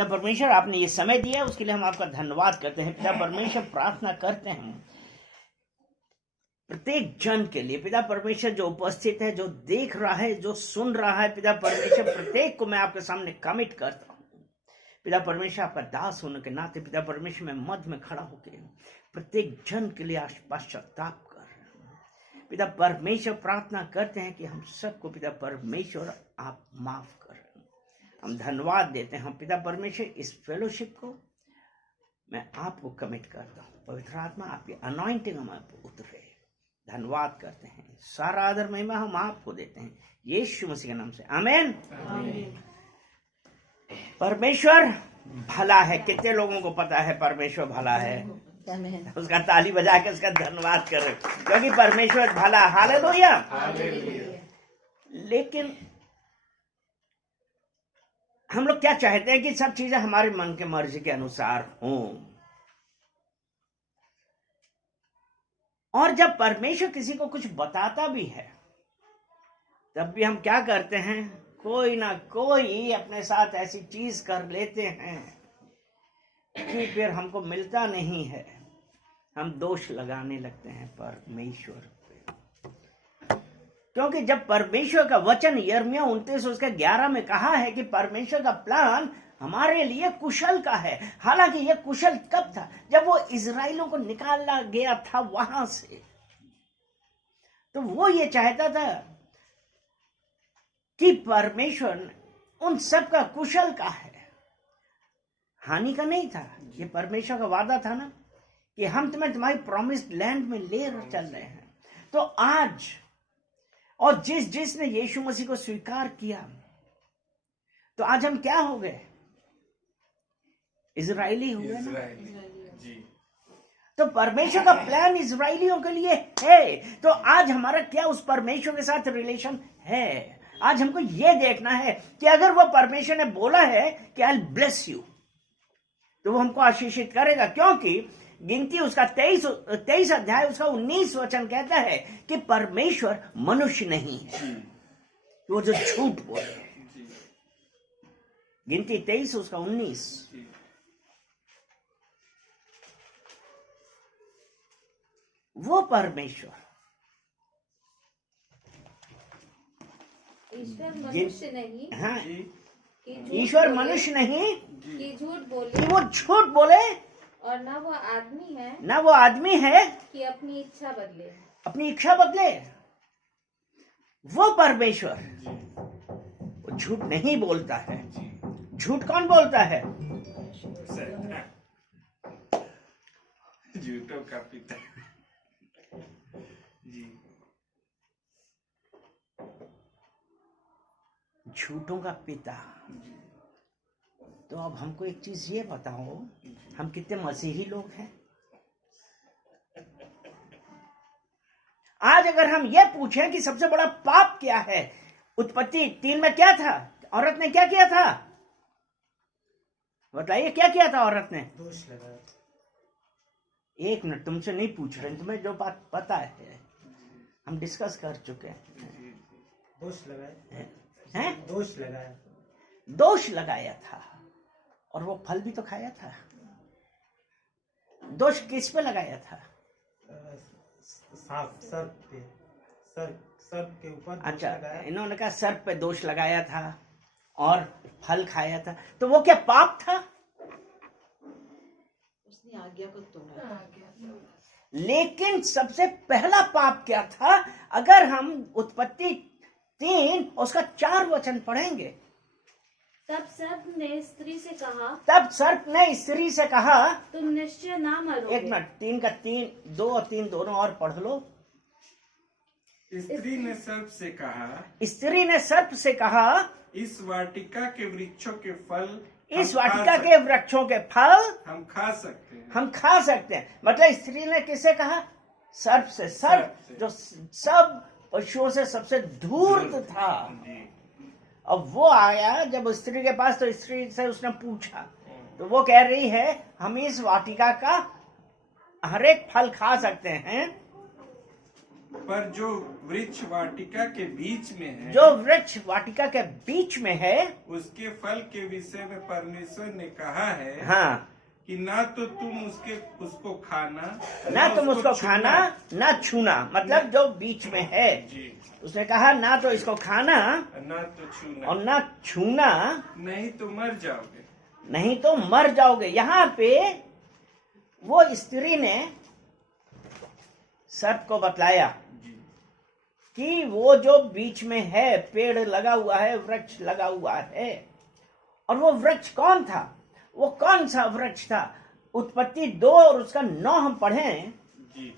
पिता परमेश्वर, आपने ये समय दिया उसके लिए हम आपका धन्यवाद करते हैं। पिता परमेश्वर, प्रार्थना करते हैं प्रत्येक जन के लिए। पिता परमेश्वर, जो उपस्थित है, जो देख रहा है, जो सुन रहा है, पिता परमेश्वर प्रत्येक को मैं आपके सामने कमिट करता हूँ। पिता परमेश्वर, आपका दास होने के नाते पिता परमेश्वर, मैं मध्य में खड़ा होकर प्रत्येक जन के लिए पश्चाताप कर रहा हूँ। पिता परमेश्वर, प्रार्थना करते हैं कि हम सबको पिता परमेश्वर आप माफ कर। हम धन्यवाद देते हैं। हम पिता परमेश्वर, इस फेलोशिप को मैं आपको कमिट करता हूँ। पवित्र आत्मा, आपकी अनॉइंटिंग हम आप उतरे। धन्यवाद करते हैं। सारा आदर महिमा हम आपको देते हैं यीशु मसीह के नाम से, आमीन। परमेश्वर भला है। कितने लोगों को पता है परमेश्वर भला है? उसका ताली बजा के उसका धन्यवाद करें, क्योंकि परमेश्वर भला। हालेलुया। लेकिन हम लोग क्या चाहते हैं कि सब चीजें हमारे मन के मर्जी के अनुसार हों। और जब परमेश्वर किसी को कुछ बताता भी है, तब भी हम क्या करते हैं? कोई ना कोई अपने साथ ऐसी चीज कर लेते हैं कि फिर हमको मिलता नहीं है। हम दोष लगाने लगते हैं परमेश्वर पे, क्योंकि जब परमेश्वर का वचन यिर्मयाह 29:11 में कहा है कि परमेश्वर का प्लान हमारे लिए कुशल का है। हालांकि यह कुशल कब था? जब वो इजराइलों को निकाला गया था वहां से, तो वो ये चाहता था कि परमेश्वर उन सब का कुशल का है, हानि का नहीं था। ये परमेश्वर का वादा था ना कि हम तुम्हें तुम्हारी प्रॉमिस्ड लैंड में ले चल रहे हैं। तो आज, और जिसने यीशु मसीह को स्वीकार किया, तो आज हम क्या हो गए? इजरायली हो गए ना। तो परमेश्वर का प्लान इजरायलियों के लिए है। तो आज हमारा क्या उस परमेश्वर के साथ रिलेशन है? आज हमको यह देखना है कि अगर वो परमेश्वर ने बोला है कि आई विल ब्लेस यू, तो वो हमको आशीषित करेगा। क्योंकि गिनती उसका 23 अध्याय उसका 19 वचन कहता है कि परमेश्वर मनुष्य नहीं है वो जो झूठ बोले। गिनती 23 उसका 19। वो परमेश्वर ईश्वर मनुष्य नहीं। हाँ, ईश्वर मनुष्य नहीं कि झूठ बोले, कि वो झूठ बोले, और ना वो आदमी है, ना वो आदमी है कि अपनी इच्छा बदले। अपनी इच्छा बदले। वो परमेश्वर वो झूठ नहीं बोलता है। झूठ कौन बोलता है? झूठों का पिता जी। झूठों का पिता। तो अब हमको एक चीज ये बताओ, हम कितने मसीही लोग हैं? आज अगर हम ये पूछें कि सबसे बड़ा पाप क्या है, उत्पत्ति 3 में क्या था? औरत ने क्या किया था? बताइए, क्या किया था औरत ने? दोष लगाया। एक मिनट, तुमसे नहीं पूछ रहे, तुम्हें जो बात पता है हम डिस्कस कर चुके हैं। दोष लगाया हैं? दोष लगाया। दोष लगाया था, और वो फल भी तो खाया था। दोष किस पे लगाया था? सर्प पे, सर्प के ऊपर दोष अच्छा, लगाया। इन्होंने कहा सर्प पे दोष लगाया था और फल खाया था। तो वो क्या पाप था? उसने आज्ञा को तोड़ा। लेकिन सबसे पहला पाप क्या था? अगर हम उत्पत्ति 3 उसका 4 वचन पढ़ेंगे, तब सर्प ने स्त्री से कहा, तब सर्प ने स्त्री से कहा, तुम निश्चय ना मरोगे। एक मिनट, 3 का 3, 2 और 3 दोनों और पढ़ लो। स्त्री ने सर्प से कहा, स्त्री ने सर्प से कहा, इस वाटिका के वृक्षों के फल इस वाटिका के वृक्षों के फल हम खा सकते हैं। हम खा सकते हैं। मतलब स्त्री ने किसे कहा? सर्प से। सर्प जो सब पशुओं से सबसे धूर्त था। अब वो आया जब स्त्री के पास, तो स्त्री से उसने पूछा, तो वो कह रही है हम इस वाटिका का हर एक फल खा सकते हैं। पर जो वृक्ष वाटिका के बीच में है, जो वृक्ष वाटिका के बीच में है, उसके फल के विषय में परमेश्वर ने कहा है हाँ, कि ना तो तुम उसको खाना, ना तुम उसको खाना, ना छूना। मतलब जो बीच में है, जी, उसने कहा ना तो इसको खाना ना तो छूना, और ना छूना, नहीं तो मर जाओगे। नहीं तो मर जाओगे। यहाँ पे वो स्त्री ने सर्प को बतलाया जी, कि वो जो बीच में है, पेड़ लगा हुआ है, वृक्ष लगा हुआ है, और वो वृक्ष कौन था, वो कौन सा वृक्ष था। उत्पत्ति 2 और उसका 9 हम पढ़ें। जी,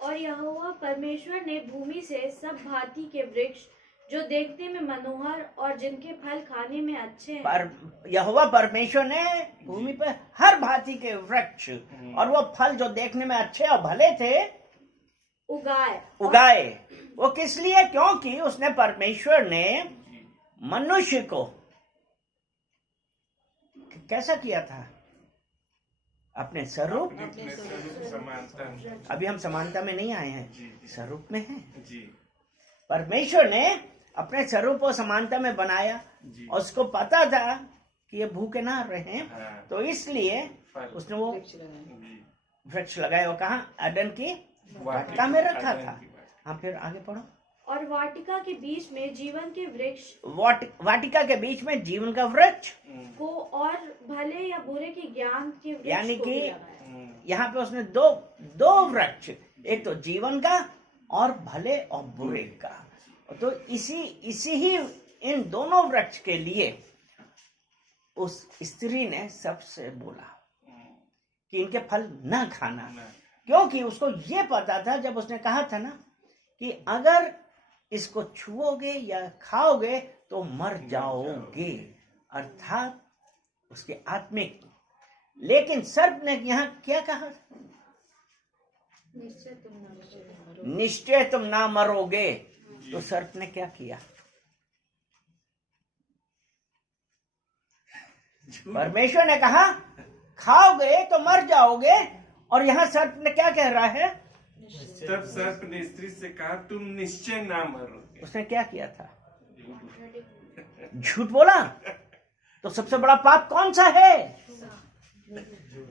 और यहोवा परमेश्वर ने भूमि से सब भांति के वृक्ष जो देखने में मनोहर और जिनके फल खाने में अच्छे हैं, पर यहोवा परमेश्वर ने भूमि पर हर भांति के वृक्ष और वो फल जो देखने में अच्छे और भले थे उगाए। वो किस लिए? क्योंकि उसने, परमेश्वर ने मनुष्य को कैसा किया था? अपने स्वरूप। अपने स्वरूप समानता में। अभी हम समानता में नहीं आए हैं, जी, स्वरूप में हैं। जी, परमेश्वर ने अपने स्वरूप और समानता में बनाया, जी, और उसको पता था कि ये भूखे ना रहे, हाँ, तो इसलिए फल, उसने वो वृक्ष लगाए। जी, वृक्ष लगाया। वो कहाँ? अदन की वाटिका में रखा था। हाँ, फिर आगे पढ़ो। और वाटिका के बीच में जीवन के वृक्ष वाटिका के बीच में जीवन का वृक्ष को और भले या बुरे के ज्ञान के वृक्ष यानी को भी कि लगाया। यहाँ पे उसने दो वृक्ष, एक तो जीवन का और भले और बुरे का। तो इसी ही इन दोनों वृक्ष के लिए उस स्त्री ने सबसे बोला कि इनके फल न खाना, क्योंकि उसको ये पता था, जब उसने कहा था ना कि अगर इसको छुओगे या खाओगे तो मर जाओगे, अर्थात उसके आत्मिक। लेकिन सर्प ने यहाँ क्या कहा? निश्चय तुम ना मरोगे। तो सर्प ने क्या किया? परमेश्वर ने कहा खाओगे तो मर जाओगे, और यहाँ सर्प ने क्या कह रहा है? तब सर्प ने स्त्री से कहा, तुम निश्चय ना मरोगे। उसने क्या किया था? झूठ बोला। तो सबसे बड़ा पाप कौन सा है?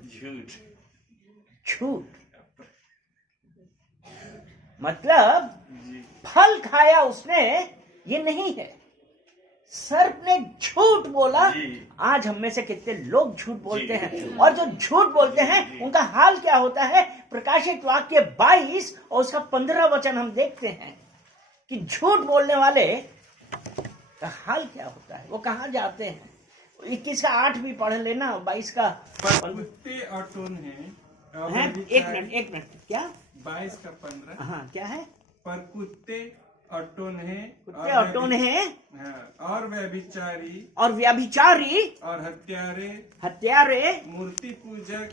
झूठ। झूठ। मतलब जी, फल खाया उसने, ये नहीं है। सर्प ने झूठ बोला। जी। आज हम में से कितने लोग झूठ बोलते हैं, और जो झूठ बोलते हैं उनका हाल क्या होता है? प्रकाशित वाक्य 22 और उसका 15 वचन हम देखते हैं कि झूठ बोलने वाले का हाल क्या होता है, वो कहाँ जाते हैं। 21 का 8 भी पढ़ लेना, 22 का पर कुत्ते अटून हैं। है। एक मिनट क्या? 22 का 15। हाँ, क्या है? पर कुत्ते अटून हैं, कुत्ते अटून हैं और व्यभिचारी, और हत्यारे, मूर्ति पूजक,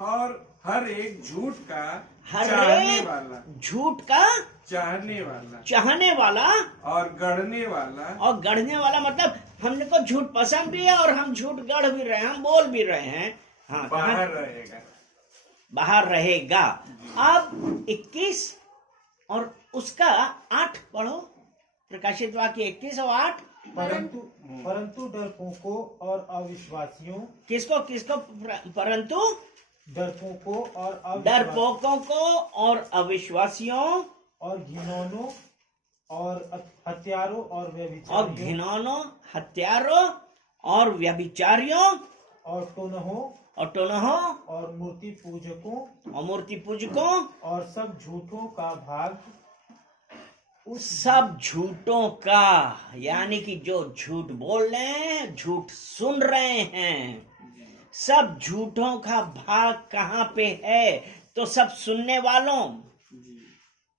और हर एक झूठ का हर चाहने एक वाला, झूठ का चाहने वाला और गढ़ने वाला। मतलब हमने को झूठ पसंद भी है और हम झूठ गढ़ भी रहे हैं, हम बोल भी रहे हैं। हाँ, बाहर रहेगा। अब 21 और उसका 8 पढ़ो। प्रकाशित वाक्य 21 और 8। परंतु डरपोकों और अविश्वासियों, किसको? परंतु डरपोकों और अविश्वासियों, और घिनौनों और हत्यारों और व्यभिचारियों, और टोनहों और मूर्ति पूजकों, और सब झूठों का भाग सब झूठों का, यानी कि जो झूठ बोल रहे हैं, झूठ सुन रहे हैं, सब झूठों का भाग कहाँ पे है? तो सब सुनने वालों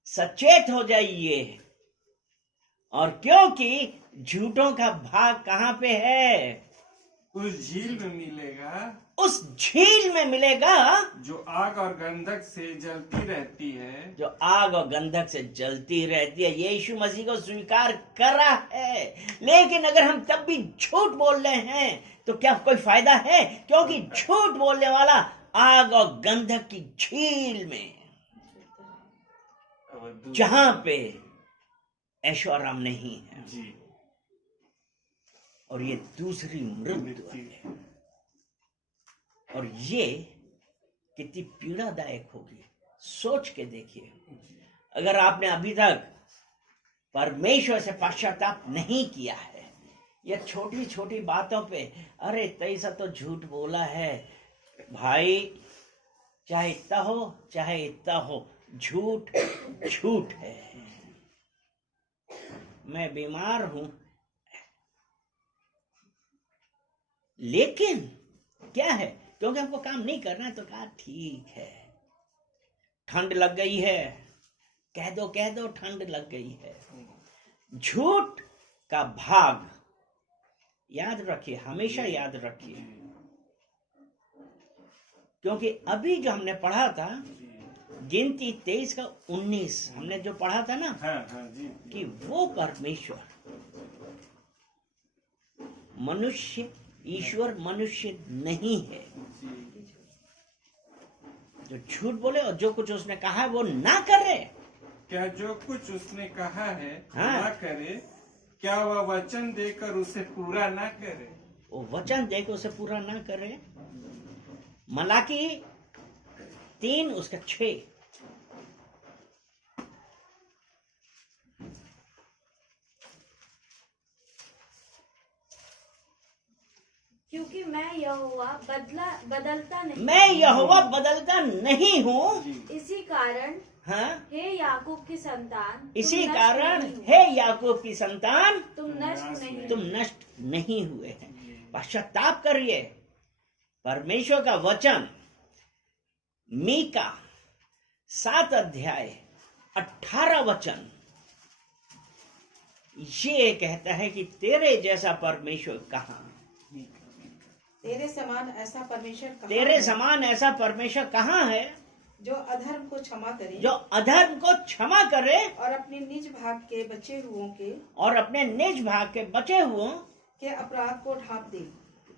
सचेत हो जाइए, और क्योंकि झूठों का भाग कहाँ पे है? उस झील में मिलेगा, उस झील में मिलेगा जो आग और गंधक से जलती रहती है, जो आग और गंधक से जलती रहती है। यीशु मसीह को स्वीकार करा है, लेकिन अगर हम तब भी झूठ बोल रहे हैं तो क्या कोई फायदा है? क्योंकि झूठ बोलने वाला आग और गंधक की झील में, और दूसरा- जहां पे ऐशो आराम नहीं है, जी और ये दूसरी मृत्यु है। और ये कितनी पीड़ादायक होगी, सोच के देखिए। अगर आपने अभी तक परमेश्वर से पश्चाताप नहीं किया है, या छोटी छोटी बातों पे अरे तैसा तो झूठ बोला है भाई, चाहे इतना हो चाहे इतना हो, झूठ झूठ है। मैं बीमार हूं, लेकिन क्या है, क्योंकि हमको काम नहीं करना है तो कहा ठीक है। ठंड लग गई है, कह दो ठंड लग गई है। झूठ का भाग याद रखिए, हमेशा याद रखिए, क्योंकि अभी जो हमने पढ़ा था गिनती 23 का 19, हमने जो पढ़ा था ना, हाँ हाँ जी कि वो परमेश्वर मनुष्य, ईश्वर मनुष्य नहीं है जी जो झूठ बोले और जो कुछ उसने कहा है वो ना करे। क्या जो कुछ उसने कहा है हाँ। ना करे, क्या वह वचन देकर उसे पूरा ना करे? वो वचन देकर उसे पूरा ना करे। मलाकी 3 उसका 6, क्योंकि मैं यहोवा बदलता नहीं, मैं यहोवा बदलता नहीं हूँ। जी इसी कारण हाँ, हे याकूब की संतान, तुम इसी नष्ट कारण नहीं हुए। हे याकूब की संतान, तुम नष्ट नहीं तुम नष्ट नहीं हुए हैं। पश्चाताप करिए। परमेश्वर का वचन मीका 7 अध्याय 18 वचन ये कहता है कि तेरे जैसा परमेश्वर कहाँ, तेरे समान ऐसा परमेश्वर कहाँ तेरे है, समान ऐसा परमेश्वर कहाँ है जो अधर्म को क्षमा करे जो अधर्म को क्षमा करे और अपने निज भाग के बचे हुओं के और अपने निज भाग के बचे हुए अपराध को ढांप दे।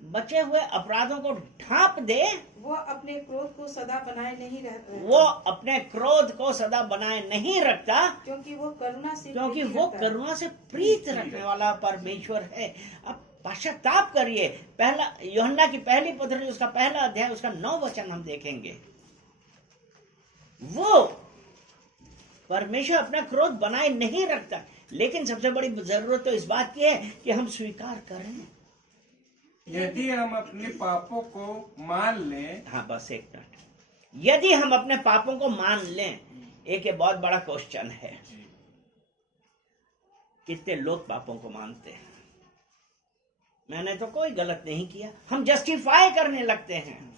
बचे हुए अपराधों को ढांप दे। वो अपने क्रोध को सदा बनाए नहीं रहता, वो अपने क्रोध को सदा बनाए नहीं रखता, क्योंकि वो करुणा से क्योंकि प्रीति वो रखता है। करुणा से प्रीत रखने वाला परमेश्वर है। अब पश्चाताप करिए। पहला यूहन्ना की पहली पत्री उसका पहला अध्याय उसका 9 वचन हम देखेंगे। वो परमेश्वर अपना क्रोध बनाए नहीं रखता, लेकिन सबसे बड़ी जरूरत तो इस बात की है कि हम स्वीकार करें। यदि हम अपने पापों को मान लें, हाँ बस एक मिनट, यदि हम अपने पापों को मान लें, एक ये बहुत बड़ा क्वेश्चन है, कितने लोग पापों को मानते हैं? मैंने तो कोई गलत नहीं किया, हम जस्टिफाई करने लगते हैं।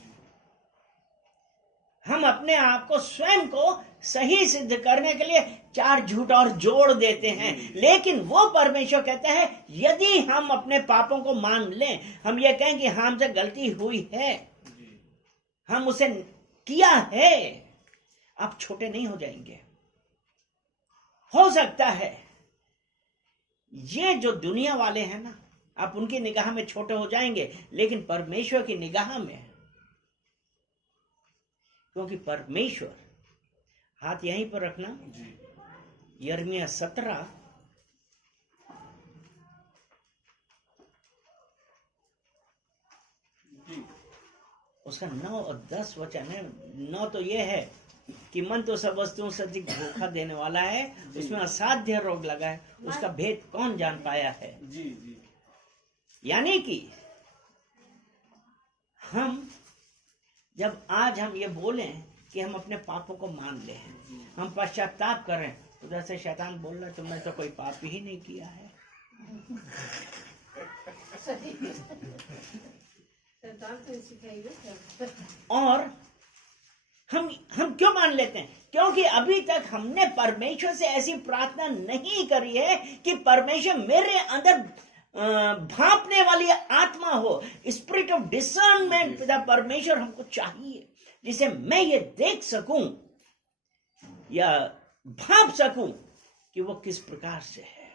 हम अपने आप को स्वयं को सही सिद्ध करने के लिए 4 झूठ और जोड़ देते हैं। लेकिन वो परमेश्वर कहता है यदि हम अपने पापों को मान लें, हम ये कहें कि हमसे गलती हुई है, हम उसे किया है, आप छोटे नहीं हो जाएंगे। हो सकता है ये जो दुनिया वाले हैं ना, आप उनकी निगाह में छोटे हो जाएंगे, लेकिन परमेश्वर की निगाह में, क्योंकि परमेश्वर, हाथ यहीं पर रखना, यिर्मयाह 17 उसका 9 और 10 वचन है। 9 तो ये है कि मन तो सब वस्तुओं से अधिक धोखा देने वाला है, उसमें असाध्य रोग लगा है, उसका भेद कौन जान पाया है। जी जी यानी कि हम जब आज हम ये बोलें कि हम अपने पापों को मान लें, हम पश्चाताप करें, उधर से शैतान बोल रहा है तुमने तो कोई पाप ही नहीं किया है। और हम क्यों मान लेते हैं? क्योंकि अभी तक हमने परमेश्वर से ऐसी प्रार्थना नहीं करी है कि परमेश्वर मेरे अंदर भांपने वाली आत्मा हो, स्पिरिट ऑफ डिसर्नमेंट। पिता परमेश्वर हमको चाहिए जिसे मैं ये देख सकूं या भांप सकूं कि वो किस प्रकार से है।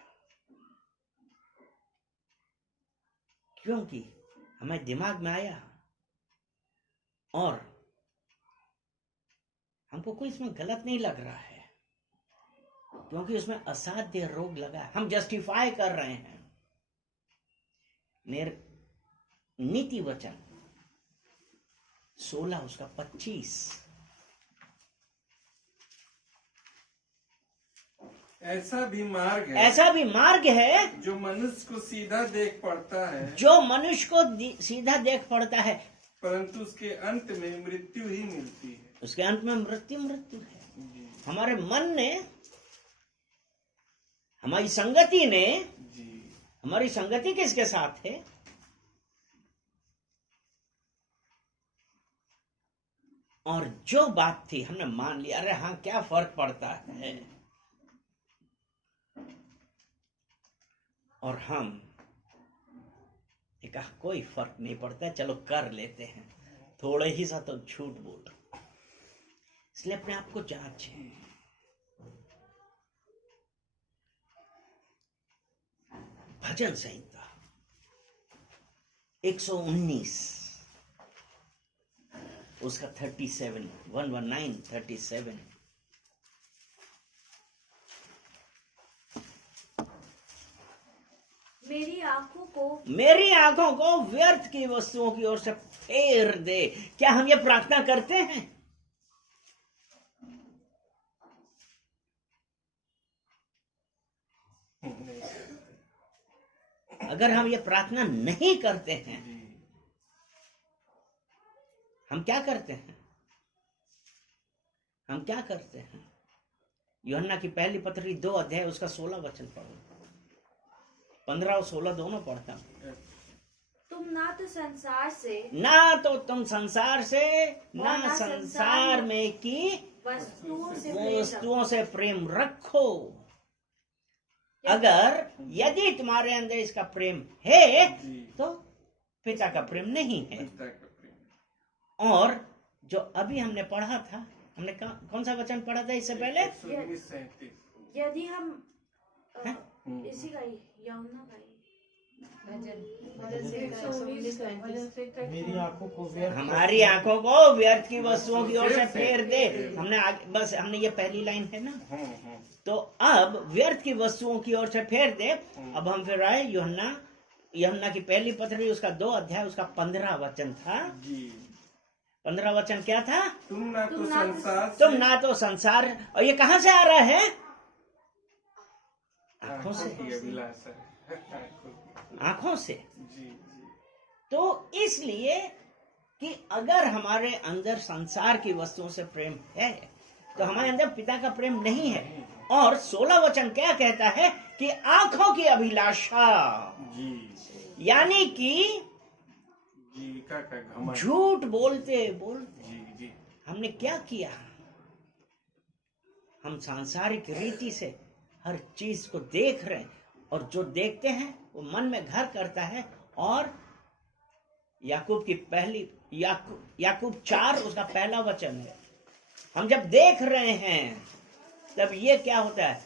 क्योंकि हमें दिमाग में आया और हमको कोई इसमें गलत नहीं लग रहा है, क्योंकि उसमें असाध्य रोग लगा है। हम जस्टिफाई कर रहे हैं। नीति वचन 16 उसका 25। ऐसा भी मार्ग है जो मनुष्य को सीधा देख पड़ता है, सीधा देख पड़ता है, परंतु उसके अंत में मृत्यु ही मिलती है। उसके अंत में मृत्यु है। हमारे मन ने, हमारी संगति किसके साथ है? और जो बात थी हमने मान लिया, अरे हाँ क्या फर्क पड़ता है, और हम कहा कोई फर्क नहीं पड़ता, चलो कर लेते हैं, थोड़े ही सा तो झूठ बोल। इसलिए अपने आप को जांचें। भजन संहिता 119 उसका 37, 119:37। मेरी आंखों को व्यर्थ की वस्तुओं की ओर से फेर दे। क्या हम ये प्रार्थना करते हैं? अगर हम ये प्रार्थना नहीं करते हैं, हम क्या करते हैं? यूहन्ना की पहली पत्री 2 अध्याय उसका 16 वचन पढ़ो। 15 और 16 दोनों पढ़ता हूं। तुम ना तो तुम संसार से ना संसार में की वस्तुओं से प्रेम रखो। अगर यदि तुम्हारे अंदर इसका प्रेम है तो पिता का प्रेम नहीं है। और जो अभी हमने पढ़ा था, हमने कौन सा वचन पढ़ा था इससे पहले? यदि हम इसी का ही यूहन्ना का ही हमारी आंखों को व्यर्थ की वस्तुओं की ओर से फेर दे। हमने ये पहली लाइन है ना। तो अब व्यर्थ की वस्तुओं की ओर से फेर दे। अब हम फिर आए यूहन्ना की पहली पत्री उसका 2 अध्याय उसका 15 वचन था। 15 वचन क्या था? तुम ना तो संसार। और ये कहां से आ रहा है? आंखों से। तो इसलिए कि अगर हमारे अंदर संसार की वस्तुओं से प्रेम है तो हमारे अंदर पिता का प्रेम नहीं है। और 16 वचन क्या कहता है कि आंखों की अभिलाषा, यानी कि झूठ बोलते हमने क्या किया? हम सांसारिक रीति से हर चीज को देख रहे हैं, और जो देखते हैं वो मन में घर करता है। और याकूब 4 उसका पहला वचन है। हम जब देख रहे हैं तब ये क्या होता है?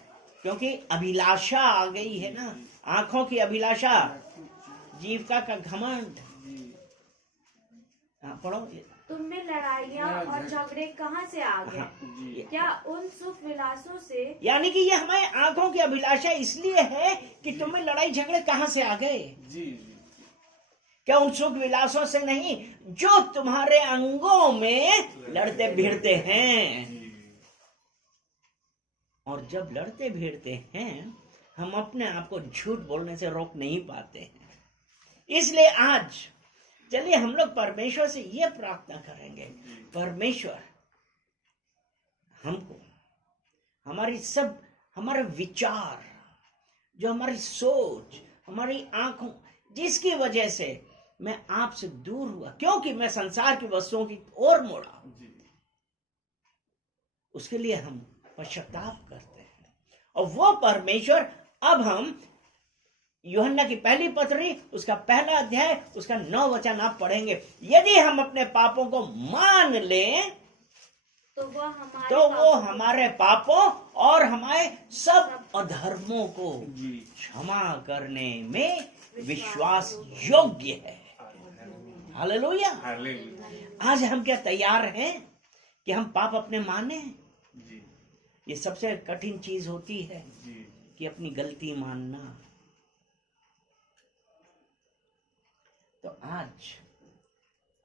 क्योंकि अभिलाषा आ गई है ना, आंखों की अभिलाषा, जीविका का घमंड। पढ़ो। तुम में लड़ाइयाँ और झगड़े कहाँ से आ गए? क्या उन सुख विलासों से? यानी कि ये हमारे आंखों की अभिलाषा इसलिए है कि तुम में लड़ाई झगड़े कहाँ से आ गए? क्या उन सुख विलासों से नहीं जो तुम्हारे अंगों में लड़ते भिड़ते हैं? और जब लड़ते भिड़ते हैं, हम अपने आप को झूठ बोलने से रोक नहीं पाते हैं। इसलिए आज चलिए हम लोग परमेश्वर से ये प्रार्थना करेंगे, परमेश्वर हमको हमारे विचार, जो हमारी सोच, हमारी आंखों, जिसकी वजह से मैं आपसे दूर हुआ, क्योंकि मैं संसार की वस्तुओं की ओर मुड़ा, उसके लिए हम पश्चाताप करते हैं। और वो परमेश्वर, अब हम यूहन्ना की पहली पत्री उसका पहला अध्याय उसका 9 वचन आप पढ़ेंगे। यदि हम अपने पापों को मान लें तो वो हमारे पापों और हमारे सब अधर्मों को क्षमा करने में विश्वास योग्य है। हालेलुया। आज हम क्या तैयार हैं कि हम पाप अपने माने। जी ये सबसे कठिन चीज होती है जी कि अपनी गलती मानना। तो आज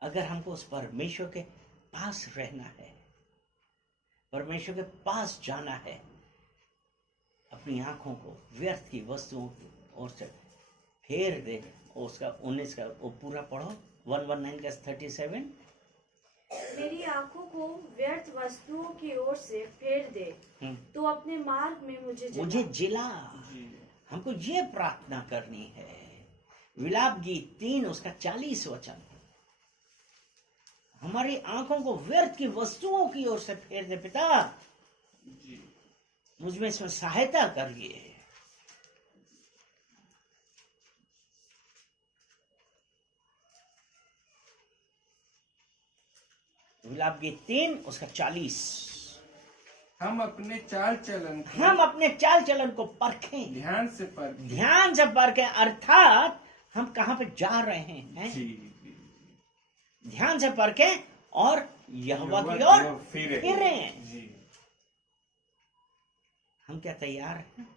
अगर हमको उस परमेश्वर के पास रहना है, परमेश्वर के पास जाना है, अपनी आंखों को व्यर्थ की वस्तुओं की ओर से फेर दे। उसका 19 का वो पूरा पढ़ो, 119 का 37। मेरी आंखों को व्यर्थ वस्तुओं की ओर से फेर दे, तो अपने मार्ग में मुझे जिला। हमको ये प्रार्थना करनी है। विलाप गीत 3 उसका 40 वचन, हमारी आंखों को व्यर्थ की वस्तुओं की ओर से फेर दे। पिता मुझमें इसमें सहायता करिए। विलाप गीत 3 उसका 40। हम अपने चाल चलन को परखें, ध्यान से परखें, अर्थात हम कहां पे जा रहे हैं, जी ध्यान से परखें और यहोवा की ओर फिरें। जी हम क्या तैयार हैं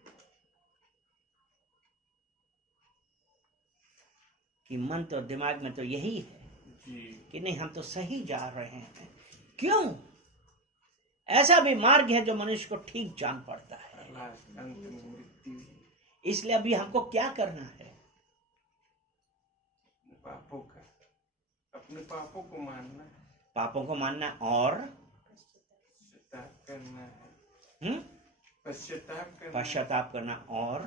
कि मन तो दिमाग में तो यही है कि नहीं, हम तो सही जा रहे हैं। क्यों? ऐसा भी मार्ग है जो मनुष्य को ठीक जान पड़ता है। इसलिए अभी हमको क्या करना है? अपने पापों को मानना, और पश्चाताप करना और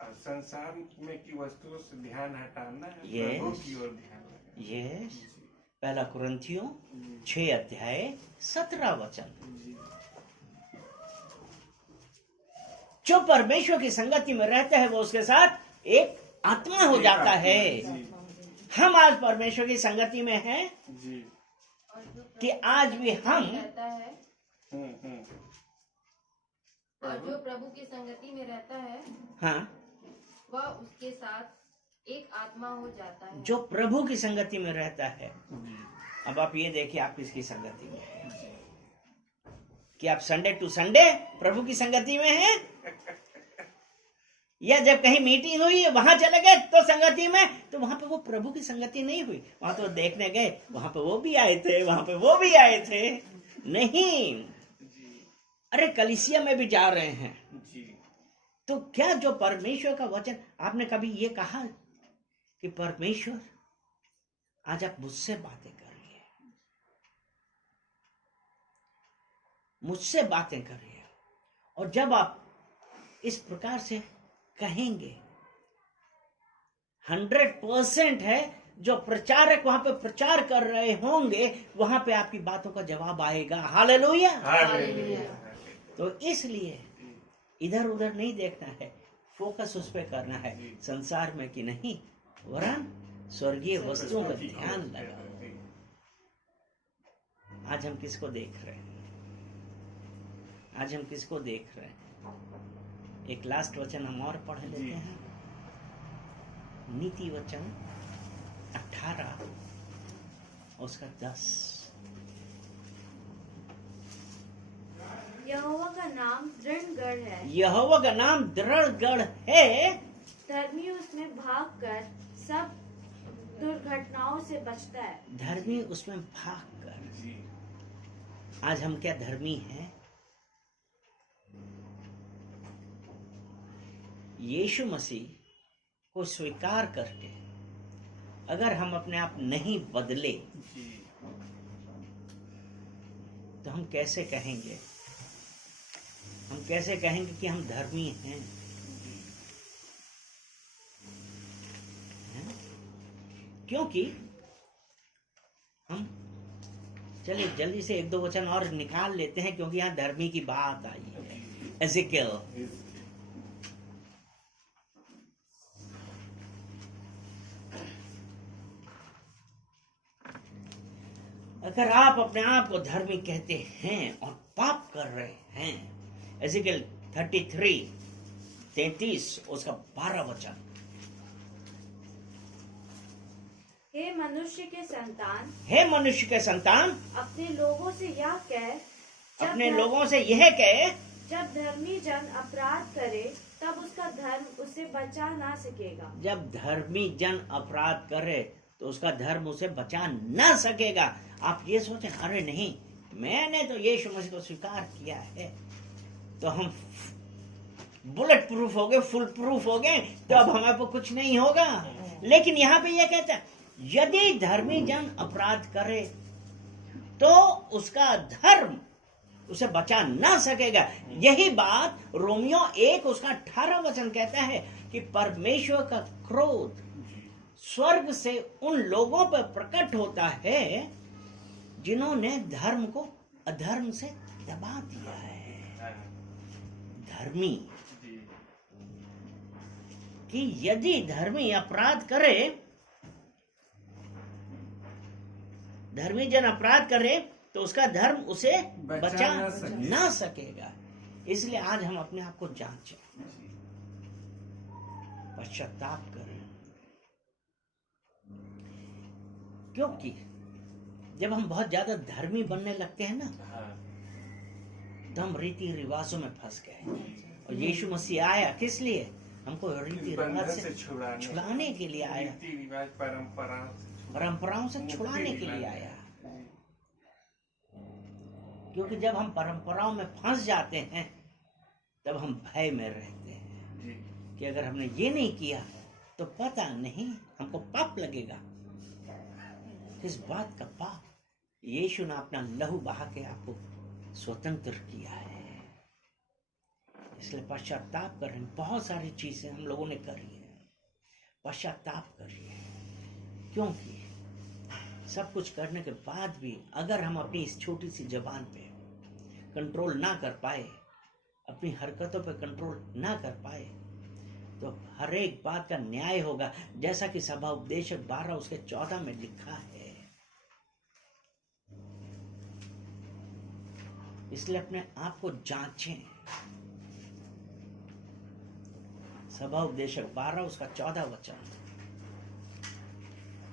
संसार में की वस्तुओं से ध्यान हटाना है, प्रभु की ओर ध्यान लगाना। यस, 1 कुरिन्थियों 6 अध्याय 17 वचन। जो परमेश्वर की संगति में रहता है वो उसके साथ एक आत्मा हो जाता है। हम आज परमेश्वर की संगति में हैं कि आज भी हम और जो प्रभु की संगति में रहता है, हाँ, वह उसके साथ एक आत्मा हो जाता है। जो प्रभु की संगति में रहता है। अब आप ये देखिए, आप किसकी संगति में हैं? कि आप संडे टू संडे प्रभु की संगति में हैं, या जब कहीं मीटिंग हुई वहां चले गए तो संगति में, तो वहां पे वो प्रभु की संगति नहीं हुई। वहां तो देखने गए, वहां पे वो भी आए थे, वहां पे वो भी आए थे। नहीं, अरे कलीसिया में भी जा रहे हैं। तो क्या जो परमेश्वर का वचन, आपने कभी ये कहा कि परमेश्वर आज आप मुझसे बातें करिए, मुझसे बातें करिए। और जब आप इस प्रकार से कहेंगे, 100% है जो प्रचारक वहां पे प्रचार कर रहे होंगे, वहां पे आपकी बातों का जवाब आएगा। हालेलुया। तो इसलिए इधर उधर नहीं देखना है, फोकस उस पे करना है, संसार में कि नहीं, वरन स्वर्गीय वस्तुओं पर ध्यान लगा। आज हम किसको देख रहे हैं? आज हम किसको देख रहे हैं? एक लास्ट वचन हम और पढ़ लेते हैं। नीति वचन 18 उसका 10। यहोवा का नाम दृढ़ गढ़ है, यहोवा का नाम दृढ़ गढ़ है, धर्मी उसमें भाग कर सब दुर्घटनाओं से बचता है। धर्मी उसमें भाग कर। आज हम क्या धर्मी हैं? यीशु मसीह को स्वीकार करके अगर हम अपने आप नहीं बदले तो हम कैसे कहेंगे? हम कैसे कहेंगे कि हम धर्मी हैं? क्योंकि हम, चलिए जल्दी से 1-2 वचन और निकाल लेते हैं, क्योंकि यहाँ धर्मी की बात आई है। एजेकियल अगर आप अपने आप को धर्मी कहते हैं और पाप कर रहे हैं, एजेकियल 33 उसका 12 वचन। हे मनुष्य के संतान, हे मनुष्य के संतान, अपने लोगों से यह कह, अपने लोगों से यह कहे, जब धर्मी जन अपराध करे तब उसका धर्म उसे बचा ना सकेगा। जब धर्मी जन अपराध करे तो उसका धर्म उसे बचा ना सकेगा। आप ये सोचें, अरे नहीं, मैंने तो यीशु मसीह को स्वीकार किया है तो हम बुलेट प्रूफ हो गए, फुल प्रूफ हो गए, तो अब हमारे को कुछ नहीं होगा। लेकिन यहाँ पे ये कहता है, यदि धर्मी जन अपराध करे तो उसका धर्म उसे बचा ना सकेगा। यही बात रोमियो 1 उसका 18 वचन कहता है कि परमेश्वर का क्रोध स्वर्ग से उन लोगों पर प्रकट होता है जिन्होंने धर्म को अधर्म से दबा दिया है। धर्मी कि यदि धर्मी अपराध करे, धर्मी जन अपराध करे तो उसका धर्म उसे बचा ना सकेगा। इसलिए आज हम अपने आप को जांचें, पश्चाताप करें, क्योंकि जब हम बहुत ज्यादा धर्मी बनने लगते हैं ना तो हम रीति रिवाजों में फंस गए। और यीशु मसीह आया किस लिए? हमको रीति रिवाज से छुड़ाने के लिए आया, परंपराओं से छुड़ाने के लिए आया। क्योंकि जब हम परंपराओं में फंस जाते हैं तब हम भय में रहते हैं कि अगर हमने ये नहीं किया तो पता नहीं हमको पाप लगेगा। किस बात का पाप? यीशु ने अपना लहू बहा के आपको स्वतंत्र किया है। इसलिए पश्चाताप करें। बहुत सारी चीजें हम लोगों ने करी है, पश्चाताप करिए। क्योंकि सब कुछ करने के बाद भी अगर हम अपनी इस छोटी सी जबान पे कंट्रोल ना कर पाए, अपनी हरकतों पे कंट्रोल ना कर पाए, तो हर एक बात का न्याय होगा, जैसा कि सभा उपदेशक 12 उसके 14 में लिखा है। इसलिए अपने आप को जांचें। सभा उपदेशक 12 उसका 14 वचन।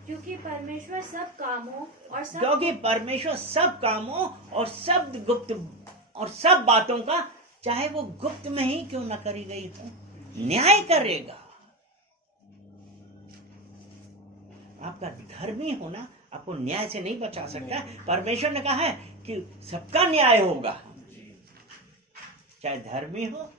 क्योंकि परमेश्वर सब कामों और सब गुप्त और सब बातों का, चाहे वो गुप्त में ही क्यों न करी गई हो, न्याय करेगा। आपका धर्मी होना आपको न्याय से नहीं बचा सकता। परमेश्वर ने कहा है कि सबका न्याय होगा, चाहे धर्मी हो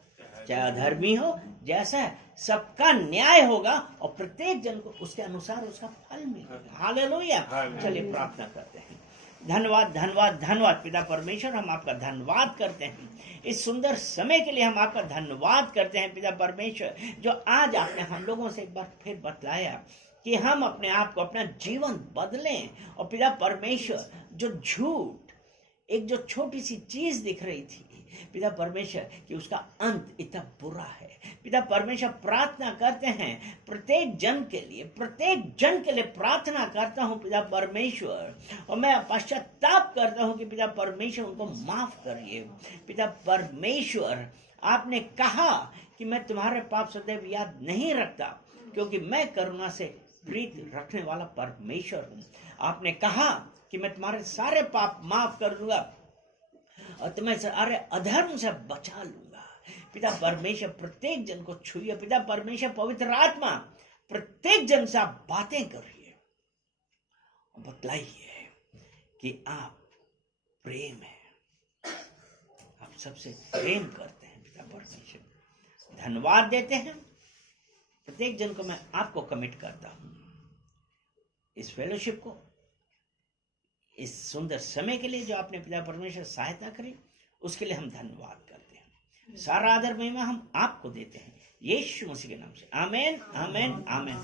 चाहे अधर्मी हो, जैसा है सबका न्याय होगा और प्रत्येक जन को उसके अनुसार उसका फल मिलेगा। हालेलुया। चलिए प्रार्थना करते हैं। धन्यवाद धन्यवाद धन्यवाद पिता परमेश्वर, हम आपका धन्यवाद करते हैं इस सुंदर समय के लिए। हम आपका धन्यवाद करते हैं पिता परमेश्वर, जो आज आपने हम लोगों से एक बार फिर बतलाया कि हम अपने आप को, अपना जीवन बदलें। और पिता परमेश्वर, जो झूठ एक जो छोटी सी चीज दिख रही थी पिता परमेश्वर, कि उसका अंत इतना बुरा है। पिता परमेश्वर, प्रार्थना करते हैं प्रत्येक जन के लिए प्रार्थना करता हूं पिता परमेश्वर। और मैं पश्चाताप करता हूं कि पिता परमेश्वर उनको माफ करिए। पिता परमेश्वर, आपने कहा कि मैं तुम्हारे पाप सदैव याद नहीं रखता, क्योंकि मैं करुणा से प्रीत रखने वाला परमेश्वर हूं। आपने कहा कि मैं तुम्हारे सारे पाप माफ कर दूंगा और तुम्हें सारे अधर्म से बचा लूंगा। पिता परमेश्वर, प्रत्येक जन को छुइए। पिता परमेश्वर, पवित्र आत्मा, प्रत्येक जन से आप बातें करिए और बतलाइए कि आप प्रेम है, आप सबसे प्रेम करते हैं। पिता परमेश्वर, धन्यवाद देते हैं। प्रत्येक जन को मैं आपको कमिट करता हूं, इस फेलोशिप को, इस सुंदर समय के लिए जो आपने पिता परमेश्वर सहायता करी, उसके लिए हम धन्यवाद करते हैं। सारा आदर महिमा हम आपको देते हैं, यीशु मसीह के नाम से। आमीन आमीन आमीन।